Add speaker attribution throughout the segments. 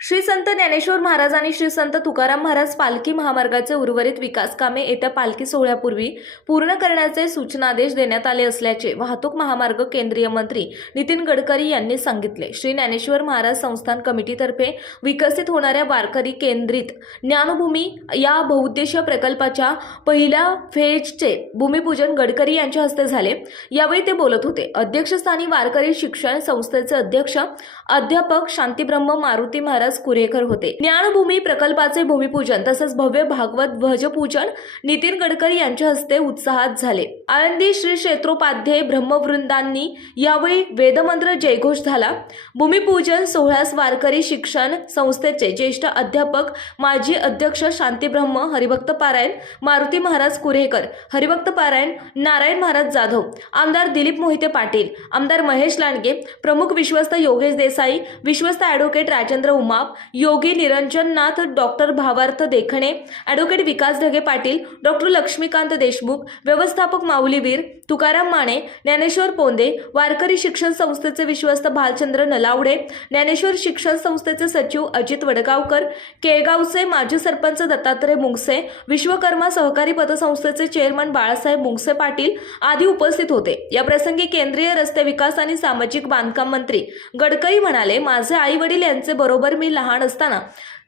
Speaker 1: श्री संत ज्ञानेश्वर महाराज आणि श्री संत तुकाराम महाराज पालखी महामार्गाचे उर्वरित विकास कामे येत्या पालखी सोहळ्यापूर्वी पूर्ण करण्याचे सूचनादेश देण्यात आले असल्याचे वाहतूक महामार्ग केंद्रीय मंत्री नितीन गडकरी यांनी सांगितले. श्री ज्ञानेश्वर महाराज संस्थान कमिटीतर्फे विकसित होणाऱ्या वारकरी केंद्रित ज्ञानभूमी या बहुउद्देशीय प्रकल्पाच्या पहिल्या फेजचे भूमिपूजन गडकरी यांच्या हस्ते झाले. यावेळी ते बोलत होते. अध्यक्षस्थानी वारकरी शिक्षण संस्थेचे अध्यक्ष अध्यापक शांतीब्रह्म मारुती महाराज कुरेकर होते. ज्ञानभूमी प्रकल्पाचे भूमिपूजन तसंच भव्य भागवत ध्वजपूजन नितीन गडकरी यांच्या हस्ते उत्साहात झाले. आळंदी श्री क्षेत्रोपाध्याय ब्रह्मवृंदांनी यावेळी वेदमंत्र जयघोष झाला. भूमिपूजन सोहळ्यास वारकरी शिक्षण संस्थेचे ज्येष्ठ अध्यापक माजी अध्यक्ष शांतीब्रह्म हरिभक्त पारायण मारुती महाराज कुरेकर हरिभक्त पारायण नारायण महाराज जाधव आमदार दिलीप मोहिते पाटील आमदार महेश लांडगे प्रमुख विश्वस्त योगेश देसाई विश्वस्त advocate Rajendra Umap Yogi Niranjannath doctor Bhavarth Dekhane advocate Vikas Dhage Patil doctor Laxmikant Deshmukh व्यवस्थापक माऊलीवीर तुकाराम माने ज्ञानेश्वर पोंदे वारकरी शिक्षण संस्थेचे विश्वस्त भालचंद्र नलावडे ज्ञानेश्वर शिक्षण संस्थेचे सचिव अजित वडगावकर केळगावचे माजी सरपंच दत्तात्रय मुंगसे विश्वकर्मा सहकारी पतसंस्थेचे चेअरमन बाळासाहेब मुंगसे पाटील आदी उपस्थित होते. या प्रसंगी केंद्रीय रस्ते विकास आणि सामाजिक बांधकाम मंत्री गडकरी म्हणाले माझे आई वडील यांचे बरोबर मी लहान असताना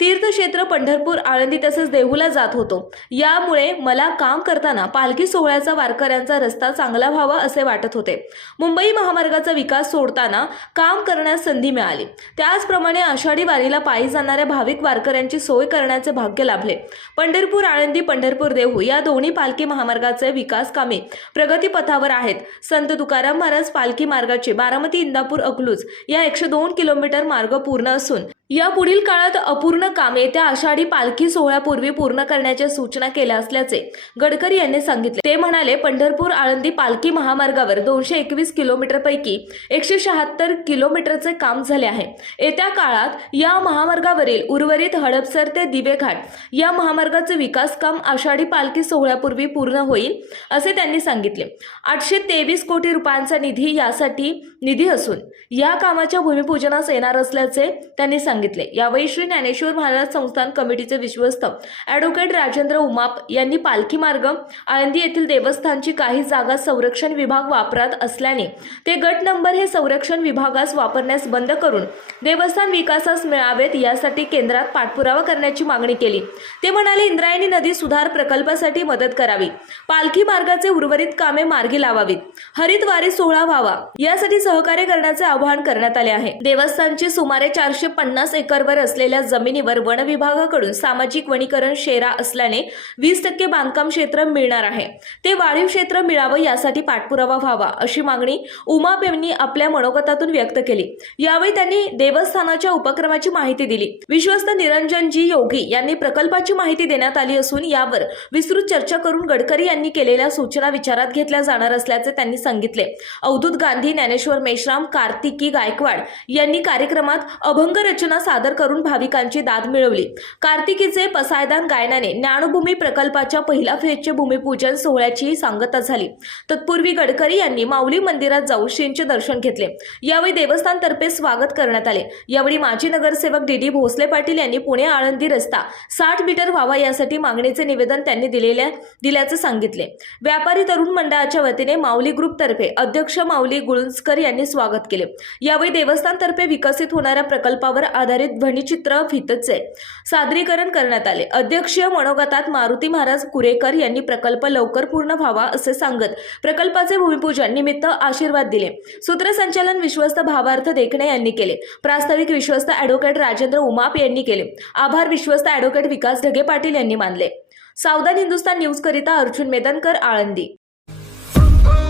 Speaker 1: तीर्थक्षेत्र पंढरपूर आळंदी तसेच देहूला जात होतो. यामुळे मला काम करताना पालखी सोहळ्याचा वारकऱ्यांचा रस्ता चांगला व्हावा असे वाटत होते. मुंबई महामार्गाचा विकास सोडताना काम करण्यास संधी मिळाली. त्याचप्रमाणे आषाढी वारीला पायी जाणाऱ्या भाविक वारकऱ्यांची सोय करण्याचे भाग्य लाभले. पंढरपूर आळंदी पंढरपूर देहू या दोन्ही पालखी महामार्गाचे विकास कामे प्रगतीपथावर आहेत. संत तुकाराम महाराज पालखी मार्गाचे बारामती इंदापूर अकलूज या एकशे दोन किलोमीटर मार्ग पूर्ण असून या पुढील काळात अपूर्ण कामे त्या आषाढी पालखी सोहळ्यापूर्वी पूर्ण करण्याच्या सूचना केल्या असल्याचे गडकरी यांनी सांगितले. ते म्हणाले पंढरपूर आळंदी पालखी महामार्गावर दोनशे एकवीस किलोमीटर पैकी एकशे शहात्तर किलोमीटरचे काम झाले आहे. येत्या काळात या महामार्गावरील उर्वरित हडपसर ते दिवेघाट या महामार्गाचे विकास काम आषाढी पालखी सोहळ्यापूर्वी पूर्ण होईल असे त्यांनी सांगितले. आठशे तेवीस कोटी रुपयांचा निधी यासाठी निधी असून या कामाच्या भूमिपूजनास येणार असल्याचे त्यांनी सांगितले. यावेळी श्री ज्ञानेश्वर महाराज संस्थान कमिटीचे विश्वस्त ॲडव्होकेट राजेंद्र उमाप यांनी पालखी मार्ग आळंदी येथील देवस्थानची काही जागा संरक्षण विभाग वापरात असल्याने ते गट नंबर हे संरक्षण विभागास वापरण्यास बंद करून देवस्थान विकासास मिळावेत यासाठी केंद्रात पाठपुरावा करण्याची मागणी केली. ते म्हणाले इंद्रायणी नदी सुधार प्रकल्पासाठी मदत करावी. पालखी मार्गाचे उर्वरित कामे मार्गी लावावीत. हरित वारी सोहळा व्हावा. यासाठी सहकार्य करण्याचे आवाहन करण्यात आले आहे. देवस्थानची सुमारे चारशे पन्नास एकरवर असलेल्या जमिनीवर वन विभागाकडून सामाजिक वनीकरण शेरा असल्याने वीस टक्के बांधकाम क्षेत्र मिळणार आहे. ते वाढीव क्षेत्र मिळावं यासाठी पाठपुरावा व्हावा अशी मागणी उमाप यांनी आपल्या मनोगतातून व्यक्त केली. यावेळी त्यांनी देवस्थानाच्या उपक्रमाची माहिती दिली. विश्वस्त निरंजनजी योगी यांनी प्रकल्पाची माहिती देण्यात आली असून यावर विस्तृत चर्चा करून गडकरी यांनी केलेल्या सूचना विचारात घेतल्या जाणार असल्याचे त्यांनी सांगितले. अवधूत गांधी ज्ञानेश्वर मेश्राम कार्तिकी गायकवाड यांनी कार्यक्रमात अभंग रचना सादर करून भाविकांची दाद मिळवली. कार्तिकीचे पसायदान गायनाने ज्ञानभूमी प्रकल्पाच्या पहिल्या फेजचे भूमिपूजन सोहळ्याची सांगता झाली. तत्पूर्वी गडकरी यांनी माऊली मंदिरात जाऊन श्रींचे दर्शन घेतले. यावेळी देवस्थानतर्फे स्वागत करण्यात आले. यावेळी माजी नगरसेवक डी डी भोसले पाटील यांनी पुणे आळंदी रस्ता साठ मीटर व्हावा यासाठी मागणीचे निवेदन त्यांनी दिलेल्या दिल्याचे सांगितले. व्यापारी तरुण मंडळाच्या वतीने माऊली ग्रुपतर्फे अध्यक्ष माऊली गुळुंजकर यांनी स्वागत केले. यावेळी देवस्थानतर्फे विकसित होणाऱ्या प्रकल्पावर आधारित ध्वनिचित्र फितचे सादरीकरण करण्यात आले. अध्यक्षीय मनोगतात मारुती महाराज कुरेकर यांनी प्रकल्प लवकर पूर्ण व्हावा असे सांगत प्रकल्पाचे भूमिपूजन निमित्त आशीर्वाद दिले. सूत्रसंचालन विश्वस्त भावार्थ देखणे यांनी केले. प्रास्ताविक विश्वस्त ॲडव्होकेट राजेंद्र उमाप यांनी केले. आभार विश्वस्त ॲडव्होकेट विकास ढगे पाटील यांनी मानले. सावधान हिंदुस्तान न्यूज करिता अर्जुन मेदनकर आळंदी.